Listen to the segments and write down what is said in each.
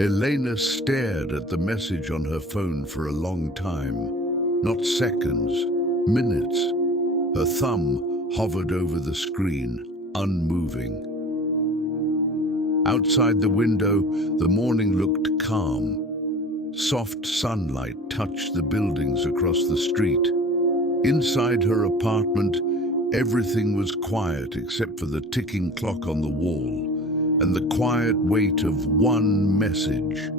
Elena stared at the message on her phone for a long time. Not seconds, minutes. Her thumb hovered over the screen, unmoving. Outside the window, the morning looked calm. Soft sunlight touched the buildings across the street. Inside her apartment, everything was quiet except for the ticking clock on the wall and the quiet weight of one message.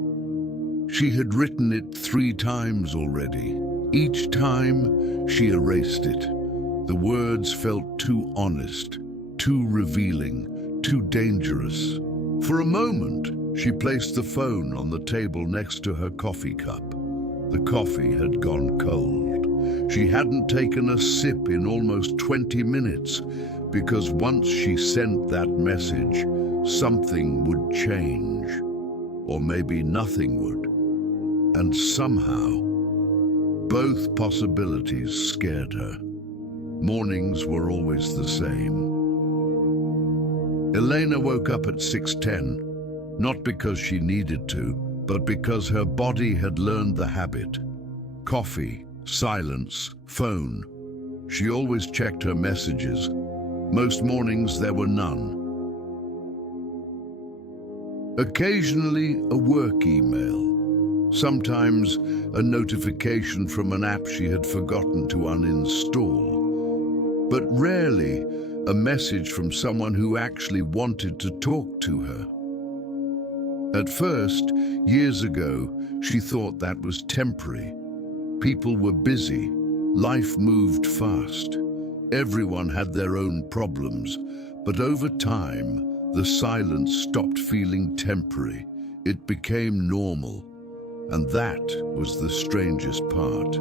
She had written it 3 times already. Each time, she erased it. The words felt too honest, too revealing, too dangerous. For a moment, she placed the phone on the table next to her coffee cup. The coffee had gone cold. She hadn't taken a sip in almost 20 minutes because once she sent that message, something would change. Or maybe nothing would. And somehow, both possibilities scared her. Mornings were always the same. Elena woke up at 6:10, not because she needed to, but because her body had learned the habit. Coffee, silence, phone. She always checked her messages. Most mornings there were none. Occasionally a work email. Sometimes a notification from an app she had forgotten to uninstall. But rarely a message from someone who actually wanted to talk to her. At first, years ago, she thought that was temporary. People were busy. Life moved fast. Everyone had their own problems. But over time, the silence stopped feeling temporary. It became normal. And that was the strangest part.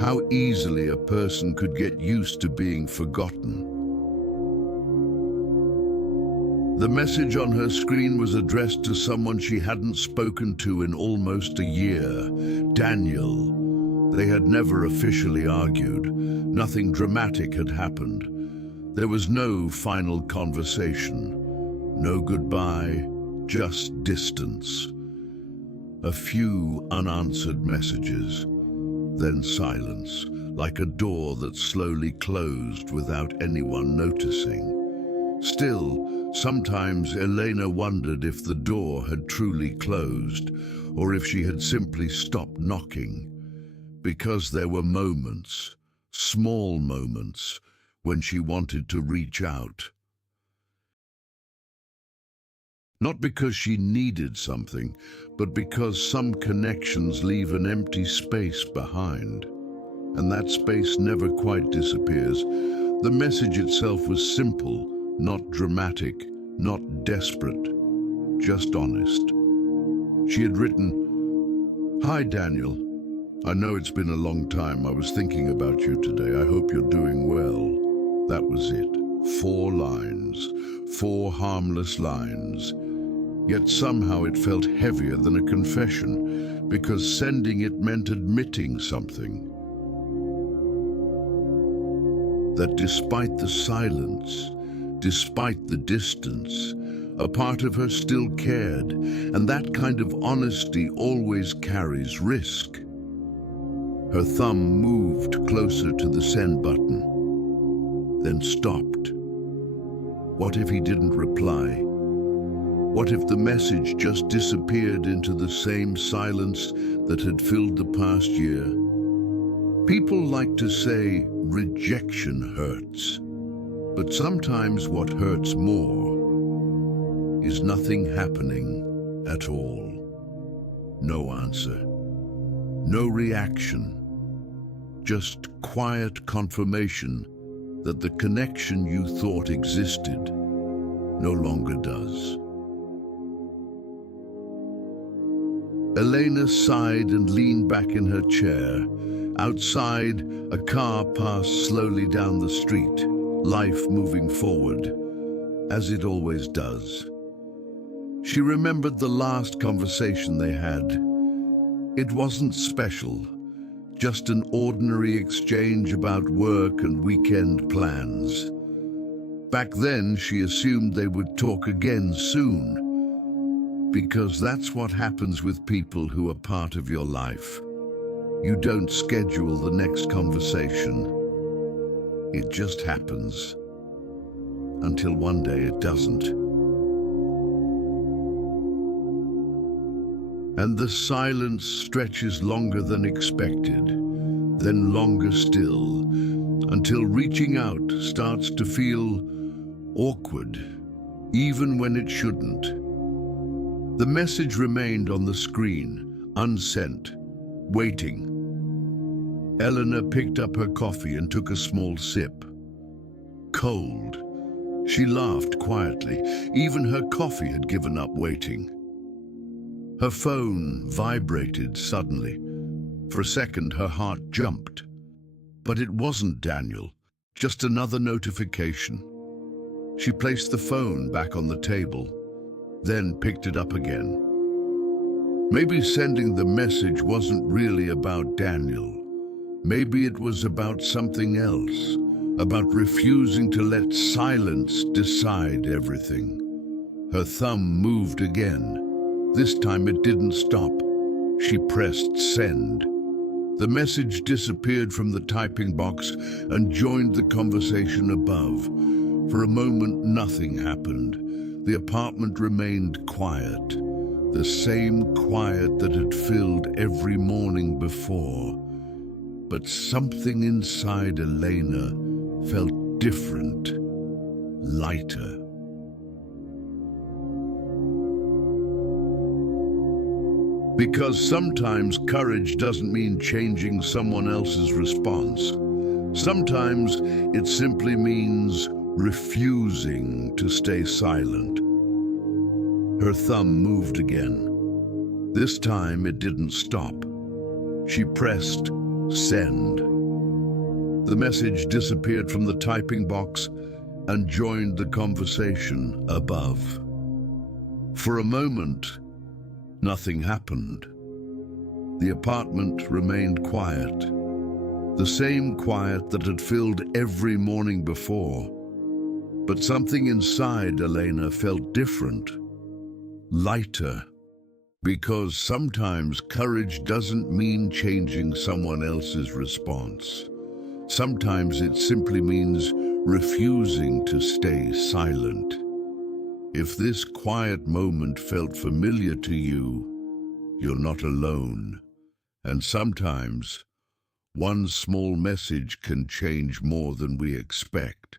How easily a person could get used to being forgotten. The message on her screen was addressed to someone she hadn't spoken to in almost a year, Daniel. They had never officially argued. Nothing dramatic had happened. There was no final conversation. No goodbye, just distance. A few unanswered messages, then silence, like a door that slowly closed without anyone noticing. Still, sometimes Elena wondered if the door had truly closed, or if she had simply stopped knocking. Because there were moments, small moments, when she wanted to reach out. Not because she needed something, but because some connections leave an empty space behind. And that space never quite disappears. The message itself was simple, not dramatic, not desperate, just honest. She had written, "Hi, Daniel. I know it's been a long time. I was thinking about you today. I hope you're doing well." That was it. 4 lines, 4 harmless lines. Yet somehow it felt heavier than a confession, because sending it meant admitting something. That despite the silence, despite the distance, a part of her still cared, and that kind of honesty always carries risk. Her thumb moved closer to the send button, then stopped. What if he didn't reply? What if the message just disappeared into the same silence that had filled the past year? People like to say rejection hurts, but sometimes what hurts more is nothing happening at all. No answer, no reaction, just quiet confirmation that the connection you thought existed no longer does. Elena sighed and leaned back in her chair. Outside, a car passed slowly down the street, life moving forward, as it always does. She remembered the last conversation they had. It wasn't special, just an ordinary exchange about work and weekend plans. Back then, she assumed they would talk again soon. Because that's what happens with people who are part of your life. You don't schedule the next conversation. It just happens. Until one day it doesn't. And the silence stretches longer than expected, then longer still, until reaching out starts to feel awkward, even when it shouldn't. The message remained on the screen, unsent, waiting. Eleanor picked up her coffee and took a small sip. Cold. She laughed quietly. Even her coffee had given up waiting. Her phone vibrated suddenly. For a second, her heart jumped. But it wasn't Daniel, just another notification. She placed the phone back on the table, then picked it up again. Maybe sending the message wasn't really about Daniel. Maybe it was about something else, about refusing to let silence decide everything. Her thumb moved again. This time it didn't stop. She pressed send. The message disappeared from the typing box and joined the conversation above. For a moment, nothing happened. The apartment remained quiet, the same quiet that had filled every morning before. But something inside Elena felt different, lighter. Because sometimes courage doesn't mean changing someone else's response. Sometimes it simply means refusing to stay silent. Her thumb moved again. This time it didn't stop. She pressed send. The message disappeared from the typing box and joined the conversation above. For a moment, nothing happened. The apartment remained quiet, the same quiet that had filled every morning before. But something inside Elena felt different, lighter, because sometimes courage doesn't mean changing someone else's response. Sometimes it simply means refusing to stay silent. If this quiet moment felt familiar to you, you're not alone. And sometimes, one small message can change more than we expect.